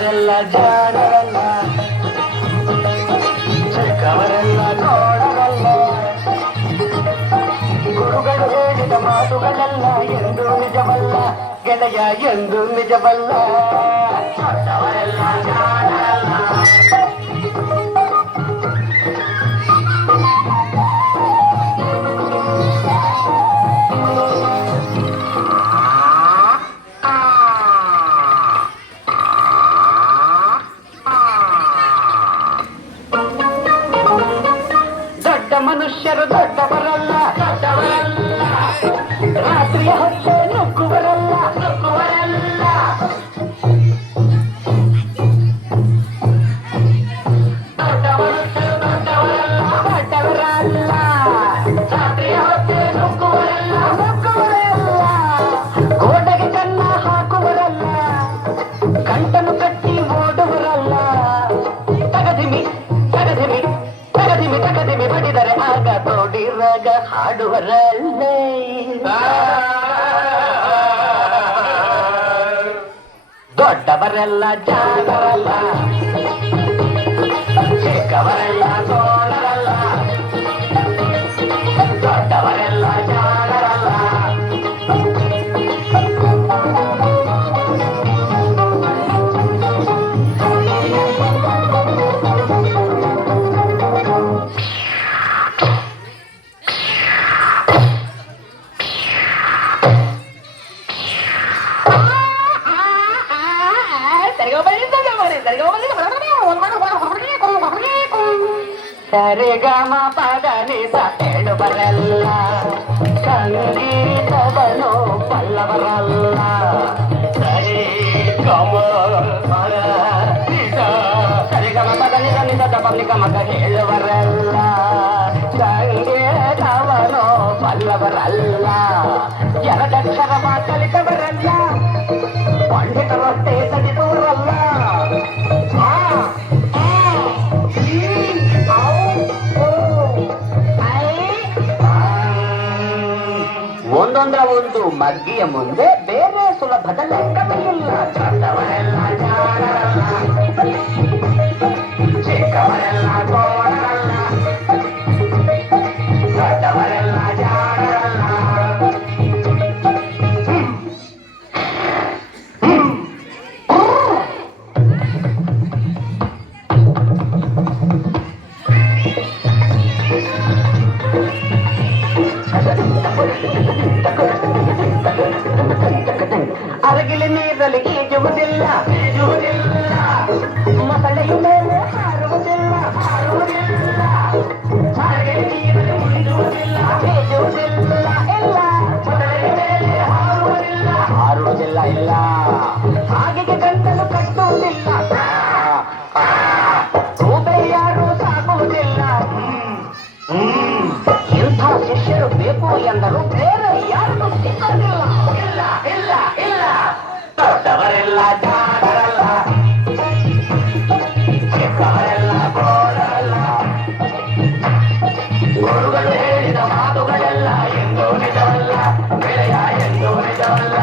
ದೊಡ್ಡವರೆಲ್ಲ ಜಾಣರಲ್ಲ, ಚಿಕ್ಕವರೆಲ್ಲ ನೋಡರಲ್ಲ. ಗುರುಗಳು ಹೇಳಿದ ಮಾತುಗಳೆಲ್ಲ ಎಂದು ನಿಜವಲ್ಲ ಗೆಳೆಯ, ಎಂದು ನಿಜವಲ್ಲ. ದೊಡ್ಡವರೆಲ್ಲ ಜಾಣರಲ್ಲ. ದೊಡ್ಡ ಮನುಷ್ಯರು ದೊಡ್ಡವರಲ್ಲ, ದೊಡ್ಡವರಲ್ಲ. ರಾತ್ರಿಯ ಹೊಟ್ಟೆ ನುಗ್ಗುವರಲ್ಲ, ನುಗ್ಗುವರಲ್ಲ. ದೊಡ್ಡ ಮನುಷ್ಯರು ದೊಡ್ಡವರಲ್ಲ, ದೊಡ್ಡವರಲ್ಲ. ರಾತ್ರಿಯ ಹೊಟ್ಟೆ ನುಗ್ಗುವರಲ್ಲ, ನುಗ್ಗುವರಲ್ಲ. ಗೋಡೆಗೆ ಕನ್ನ ಹಾಕುವರಲ್ಲ, ಗಂಟನ್ನು ಕಟ್ಟಿ ಓಡುವರಲ್ಲ. ತಗದಿಮಿ ತಗದಿಮಿ ತಗದಿಮಿ ತಗದಿಮಿ ಬಡಿದರೆ ಆಗ ತೋಡಿರಾಗ ಹಾಡುವರಲ್ಲೇ. ದೊಡ್ಡವರೆಲ್ಲ ಜಾಣರಲ್ಲ, ಚಿಕ್ಕವರೆಲ್ಲ ಸೋಳರಲ್ಲ. ದೊಡ್ಡವರೆಲ್ಲ ಜಾಣರಲ್ಲ. ಸರಿಗಮ ಪದನಿಸ ಹೇಳುವರಲ್ಲ, ಸಂಗೀತವನ್ನು ಬಲ್ಲವರಲ್ಲ. ಸರಿ ಗಮ ಸರಿಗಮ ಪದನಿಸ ನಿಜದ ಪಬ್ಲಿಕ ಮಗ ಹೇಳುವರಲ್ಲ, ಸಂಗೀತವನ್ನು ಬಲ್ಲವರಲ್ಲ. ಎರಡಕ್ಷರ ಮಾತಲಿದವರಲ್ಲ, ಪಂಡಿತರಷ್ಟೇ ಸಜಿಸುವರಲ್ಲ. ಒಂದೊಂದರ ಒಂದು ಮಗ್ಗಿಯ ಮುಂದೆ ಬೇರೆ ಸುಲಭದ ಲೆಕ್ಕವಿಲ್ಲ. ದೊಡ್ಡವರೆಲ್ಲ ಜಾಣರಲ್ಲ, ಚಿಕ್ಕವರೆಲ್ಲ ಗೋಳರಲ್ಲ. ದೊಡ್ಡವರೆಲ್ಲ ಜಾಣರಲ್ಲ. ಅರಗಿಲಿ ನೀರಲ್ಲಿ ಈಜುವುದಿಲ್ಲ, ಈಜುವುದಿಲ್ಲ. ಮೊಸಳೆಯ ಮೇಲೆ ಹಾರುವುದಿಲ್ಲ, ಹಾರುವುದಿಲ್ಲ. ಅರಗಿಲಿ ನೀರಲ್ಲಿ ಈಜುವುದಿಲ್ಲ, ಈಜುವುದಿಲ್ಲ. ಇಲ್ಲ, ಮೊಸಳೆಯ ಮೇಲೆ ಹಾರುವುದಿಲ್ಲ, ಹಾರುವುದಿಲ್ಲ. ಇಲ್ಲ, ಹಾಗೆಗೆ ಗಂಟಲು ಕಟ್ಟುವುದಿಲ್ಲ. ರೂಪೆ ಯಾರು ಸಾಕುವುದಿಲ್ಲ. ಇಂಥ ಶಿಷ್ಯರು ಬೇಕು ಎಂದರು ಬೇರೆ ಯಾರಿಗೂ ಸಿಕ್ಕಲಿಲ್ಲ. ಇಲ್ಲ ಇಲ್ಲ ಇಲ್ಲ. ದೊಡ್ಡವರೆಲ್ಲ ಜಾಣರಲ್ಲ, ಚಿಕ್ಕವರೆಲ್ಲ ಗೋಳರಲ್ಲ. ಗುರುಗಳು ಹೇಳಿದ ಮಾತುಗಳೆಲ್ಲ ಎಂದು ನಿಜವಲ್ಲ ಗೆಳೆಯ, ಎಂದು ನಿಜವಲ್ಲ.